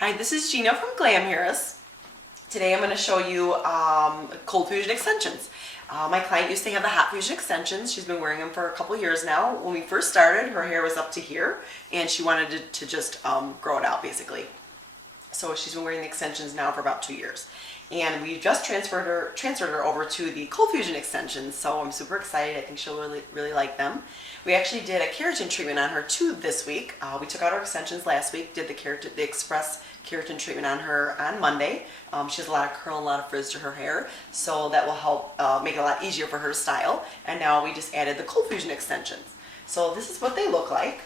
Hi, this is Gina from Glamhairus. Today I'm going to show you cold fusion extensions. My client used to have the hot fusion extensions. She's been wearing them for a couple years now. When we first started, her hair was up to here and she wanted to just grow it out basically. So she's been wearing the extensions now for about 2 years. And we just transferred her over to the cold fusion extensions, so I'm super excited. I think she'll really like them. We actually did a keratin treatment on her too this week. We took out our extensions last week, did the express keratin treatment on her on Monday. She has a lot of curl and a lot of frizz to her hair, so that will help make it a lot easier for her to style. And now we just added the cold fusion extensions. So this is what they look like.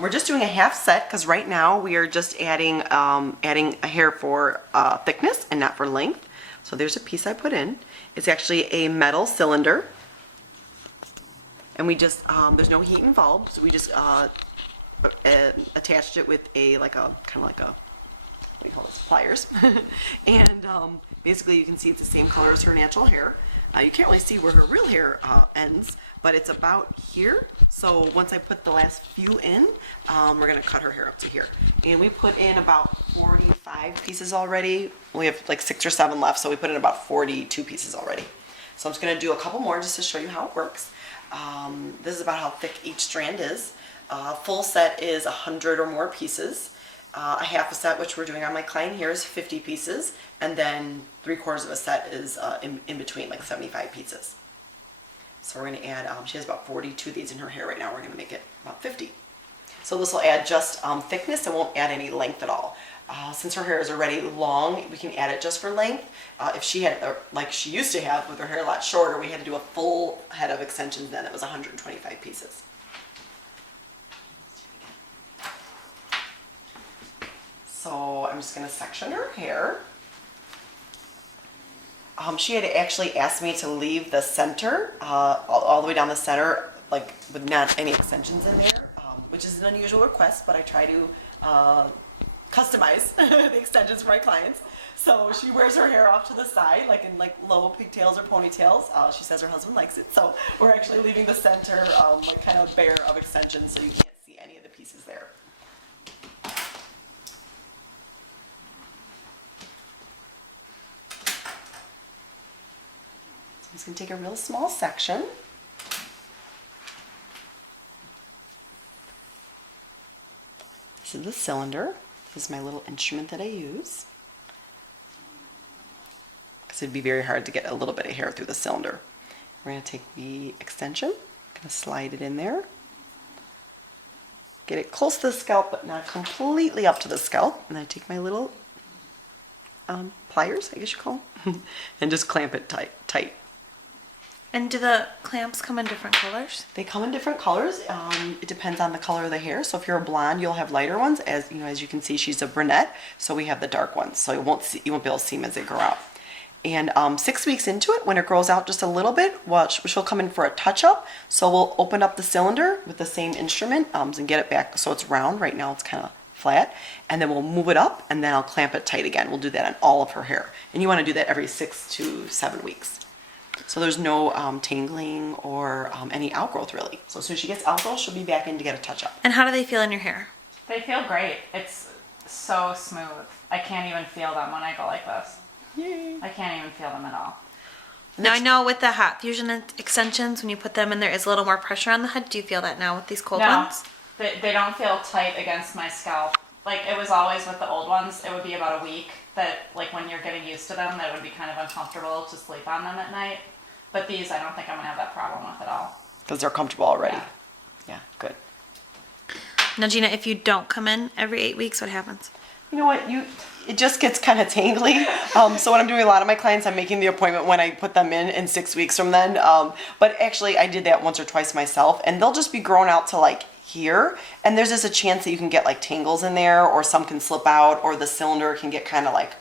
We're just doing a half set because right now we are just adding a hair for thickness and not for length. So there's a piece I put in. It's actually a metal cylinder, and we just there's no heat involved, so we just attached it with a kind of like a, what do you call this, pliers. And basically you can see it's the same color as her natural hair. You can't really see where her real hair ends, but it's about here. So once I put the last few in, we're gonna cut her hair up to here. And we put in about 45 pieces already. We have like 6 or 7 left, so we put in about 42 pieces already. So I'm just gonna do a couple more just to show you how it works. This is about how thick each strand is. Full set is 100 or more pieces. A half a set, which we're doing on my client here, is 50 pieces, and then 3/4 of a set is in between, like 75 pieces. So we're going to add, she has about 42 of these in her hair right now. We're going to make it about 50. So this will add just thickness. It won't add any length at all. Since her hair is already long, we can add it just for length. If she had, like she used to have with her hair a lot shorter, we had to do a full head of extensions then. It was 125 pieces. So I'm just going to section her hair. She had actually asked me to leave the center, all the way down the center, like with not any extensions in there, which is an unusual request, but I try to customize the extensions for my clients. So she wears her hair off to the side, like in low pigtails or ponytails. She says her husband likes it, so we're actually leaving the center like kind of bare of extensions, so you can't see any of the pieces there. I'm just going to take a real small section. This is the cylinder. This is my little instrument that I use, because it'd be very hard to get a little bit of hair through the cylinder. We're going to take the extension, going to slide it in there, get it close to the scalp but not completely up to the scalp, and then I take my little pliers, I guess you call them, and just clamp it tight. And do the clamps come in different colors? They come in different colors. It depends on the color of the hair. So if you're a blonde, you'll have lighter ones. As you can see, she's a brunette, so we have the dark ones. So you won't be able to see them as they grow out. And 6 weeks into it, when it grows out just a little bit, she'll come in for a touch-up. So we'll open up the cylinder with the same instrument and get it back so it's round. Right now it's kind of flat, and then we'll move it up, and then I'll clamp it tight again. We'll do that on all of her hair, and you want to do that every 6 to 7 weeks. So there's no tangling or any outgrowth really. So as soon as she gets outgrowth, she'll be back in to get a touch-up. And how do they feel in your hair? They feel great. It's so smooth. I can't even feel them when I go like this. Yay! I can't even feel them at all. Now I know with the hot fusion extensions, when you put them in, there is a little more pressure on the head. Do you feel that now with these cold ones? They don't feel tight against my scalp. Like it was always with the old ones, it would be about a week that, like when you're getting used to them, that it would be kind of uncomfortable to sleep on them at night. But these, I don't think I'm going to have that problem with at all. Because they're comfortable already. Yeah, good. Now Gina, if you don't come in every 8 weeks, what happens? You know what, it just gets kind of tangly. So what I'm doing, a lot of my clients, I'm making the appointment when I put them in 6 weeks from then. But actually I did that once or twice myself, and they'll just be grown out to like here, and there's just a chance that you can get like tangles in there, or some can slip out, or the cylinder can get kind of like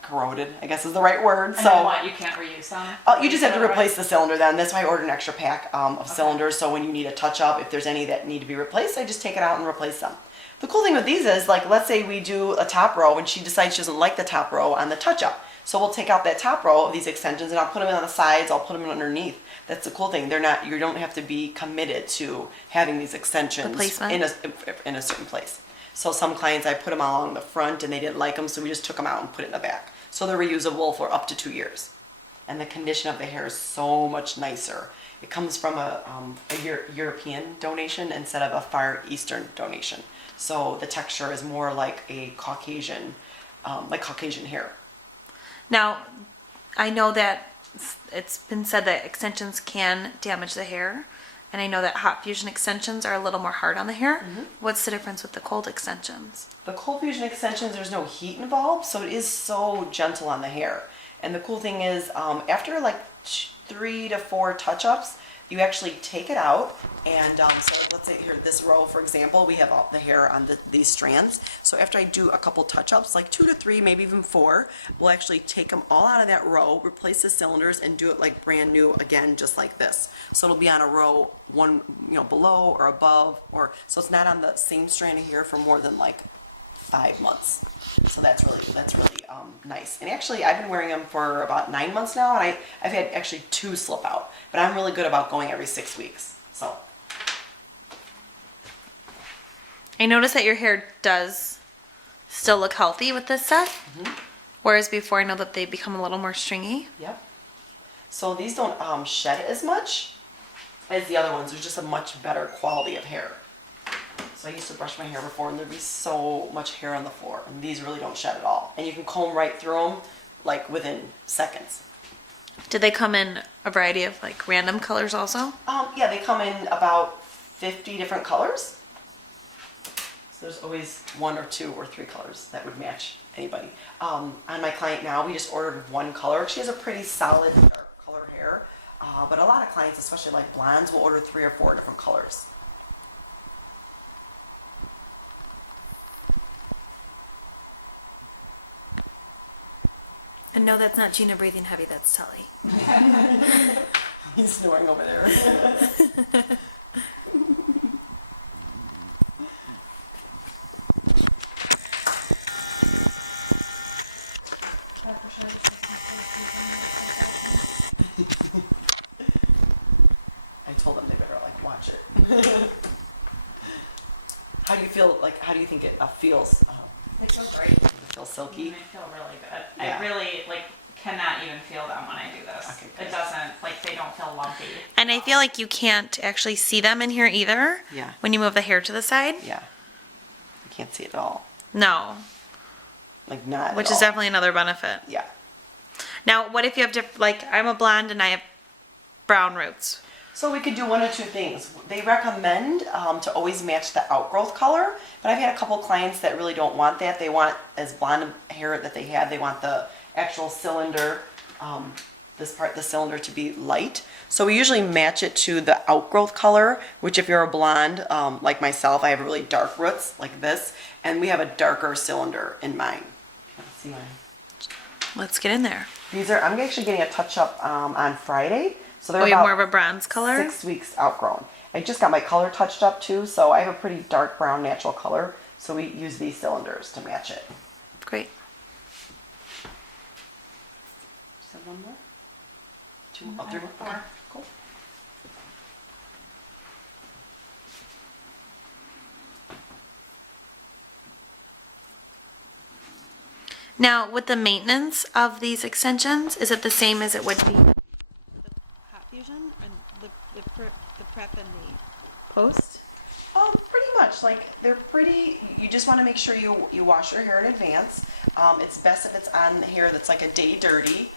corroded, I guess is the right word. And then what, you can't reuse them? You just have to replace the cylinder then. That's why I ordered an extra pack of cylinders, so when you need a touch-up, if there's any that need to be replaced, I just take it out and replace them. The cool thing with these is, like, let's say we do a top row and she decides she doesn't like the top row on the touch-up. So we'll take out that top row of these extensions and I'll put them in on the sides, I'll put them in underneath. That's the cool thing. You don't have to be committed to having these extensions in a certain place. So some clients, I put them along the front and they didn't like them, so we just took them out and put it in the back. So they're reusable for up to 2 years. And the condition of the hair is so much nicer. It comes from a European donation instead of a Far Eastern donation. So the texture is more like a Caucasian hair. Now, I know that it's been said that extensions can damage the hair, and I know that hot fusion extensions are a little more hard on the hair. What's the difference with the cold extensions? The cold fusion extensions, there's no heat involved, so it is so gentle on the hair. And the cool thing is, after like 3 to 4 touch-ups, you actually take it out, and so let's say here, this row, for example, we have all the hair on these strands. So after I do a couple touch-ups, like 2 to 3, maybe even 4, we'll actually take them all out of that row, replace the cylinders, and do it like brand new again, just like this. So it'll be on a row one, below or above, or so it's not on the same strand of hair for more than like 5 months. So that's really nice. And actually, I've been wearing them for about 9 months now, and I've had actually 2 slip out. But I'm really good about going every 6 weeks. So I noticed that your hair does still look healthy with this set, whereas before I know that they become a little more stringy. yep. So these don't shed as much as the other ones. There's just a much better quality of hair. So I used to brush my hair before, and there'd be so much hair on the floor, and these really don't shed at all. And you can comb right through them, like within seconds. Did they come in a variety of like random colors also? Yeah, they come in about 50 different colors. So there's always 1 or 2 or 3 colors that would match anybody. On my client now, we just ordered 1 color. She has a pretty solid dark color hair, but a lot of clients, especially like blondes, will order 3 or 4 different colors. And no, that's not Gina breathing heavy, that's Tully. He's snoring over there. I told them they better watch it. How do you feel? How do you think it feels? They feel great. It feels silky. They feel really good. Yeah. I really cannot even feel them when I do this. Okay, good. It doesn't they don't feel lumpy. And I feel like you can't actually see them in here either. Yeah. When you move the hair to the side. Yeah. You can't see it at all. No. Not. Which at is all. definitely another benefit. Yeah. Now, what if you have I'm a blonde and I have brown roots. So we could do 1 or 2 things. They recommend to always match the outgrowth color, but I've had a couple clients that really don't want that. They want, as blonde hair that they have, they want the actual cylinder, this part, the cylinder, to be light. So we usually match it to the outgrowth color, which if you're a blonde, like myself, I have really dark roots like this, and we have a darker cylinder in mine. Let's see mine. Let's get in there. I'm actually getting a touch-up on Friday. So they're Oh, you have about more of a bronze color? 6 weeks outgrown. I just got my color touched up too, so I have a pretty dark brown natural color. So we use these cylinders to match it. Great. Just have 1 more? 2 more? Oh, 3 more? 4. Okay, cool. Now, with the maintenance of these extensions, is it the same as it would be the hot fusion and the prep and the post? Pretty much. They're pretty. You just want to make sure you wash your hair in advance. It's best if it's on hair that's like a day dirty.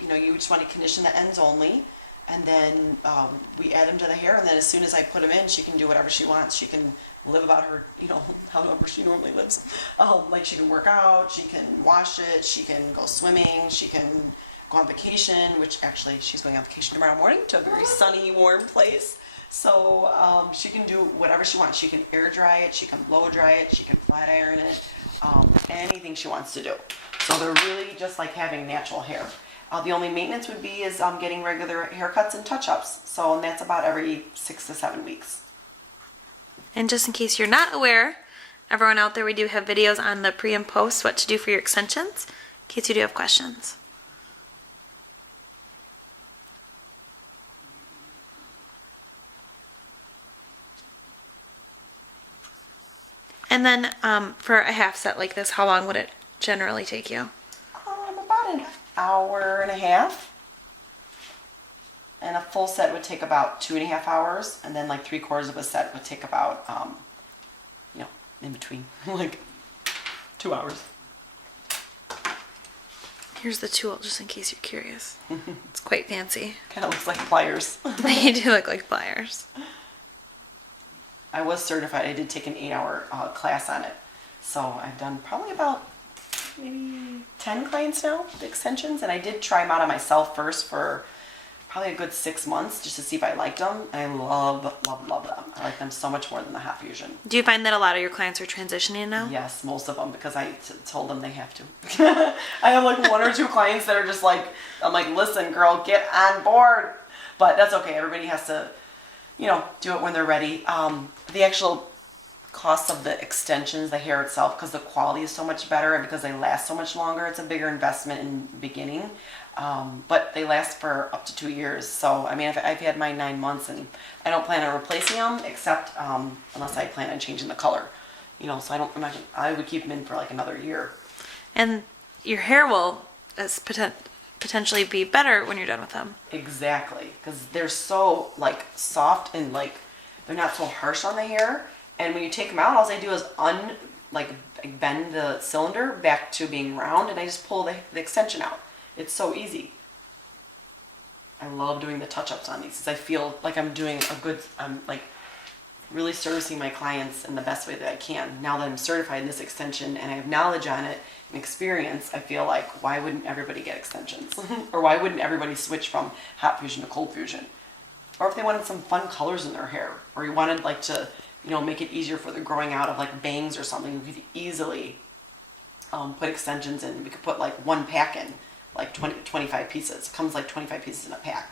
You just want to condition the ends only, and then we add them to the hair. And then as soon as I put them in, she can do whatever she wants. She can live about her, however she normally lives. She can work out, she can wash it, she can go swimming, she can go on vacation, which actually she's going on vacation tomorrow morning to a very sunny, warm place. So she can do whatever she wants. She can air dry it, she can blow dry it, she can flat iron it, anything she wants to do. So they're really just like having natural hair. The only maintenance would be is getting regular haircuts and touch-ups. So that's about every 6 to 7 weeks. And just in case you're not aware, everyone out there, we do have videos on the pre and post, what to do for your extensions, in case you do have questions. And then for a half set like this, how long would it generally take you? About an hour and a half. And a full set would take about 2.5 hours, and then like 3/4 of a set would take about, in between, like 2 hours. Here's the tool, just in case you're curious. It's quite fancy. Kind of looks like pliers. They do look like pliers. I was certified. I did take an 8-hour class on it. So I've done probably about maybe 10 clients now, the extensions. And I did try them out on myself first for probably a good 6 months just to see if I liked them. And I love them. I like them so much more than the Hot Fusion. Do you find that a lot of your clients are transitioning now? Yes, most of them, because I told them they have to. I have like 1 or 2 clients that are just like, I'm like, listen, girl, get on board. But that's okay. Everybody has to, do it when they're ready. The actual cost of the extensions, the hair itself, because the quality is so much better and because they last so much longer, it's a bigger investment in the beginning. But they last for up to 2 years. So, I mean, I've had mine 9 months, and I don't plan on replacing them except unless I plan on changing the color. So I would keep them in for like another year. And your hair will potentially be better when you're done with them. Exactly, because they're so like soft and like they're not so harsh on the hair. And when you take them out, all I do is bend the cylinder back to being round, and I just pull the extension out. It's so easy. I love doing the touch-ups on these because I feel like I'm like really servicing my clients in the best way that I can. Now that I'm certified in this extension and I have knowledge on it and experience, I feel like why wouldn't everybody get extensions? Or why wouldn't everybody switch from Hot Fusion to Cold Fusion? Or if they wanted some fun colors in their hair, or you wanted like to, make it easier for the growing out of like bangs or something, you could easily put extensions in. We could put like 1 pack in, like 25 pieces. It comes like 25 pieces in a pack.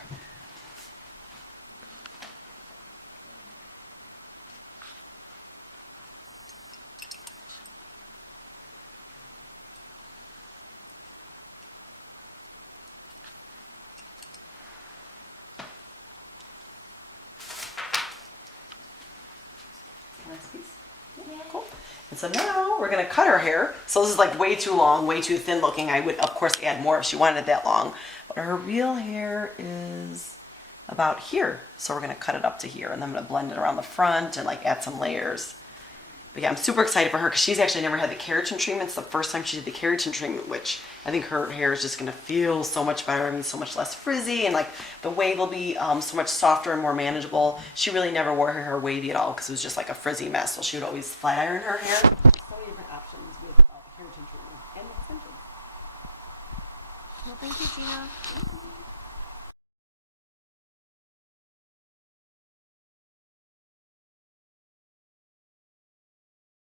Next piece. Yeah, cool. And so now we're going to cut her hair. So this is like way too long, way too thin looking. I would, of course, add more if she wanted it that long. But her real hair is about here. So we're going to cut it up to here. And then I'm going to blend it around the front and like add some layers. But yeah, I'm super excited for her because she's actually never had the keratin treatment. It's the first time she did the keratin treatment, which I think her hair is just going to feel so much better. I mean, so much less frizzy, and like the wave will be so much softer and more manageable. She really never wore her hair wavy at all because it was just like a frizzy mess. So she would always flat iron her hair. So many different options with keratin treatment and extensions. Well, thank you, Gina.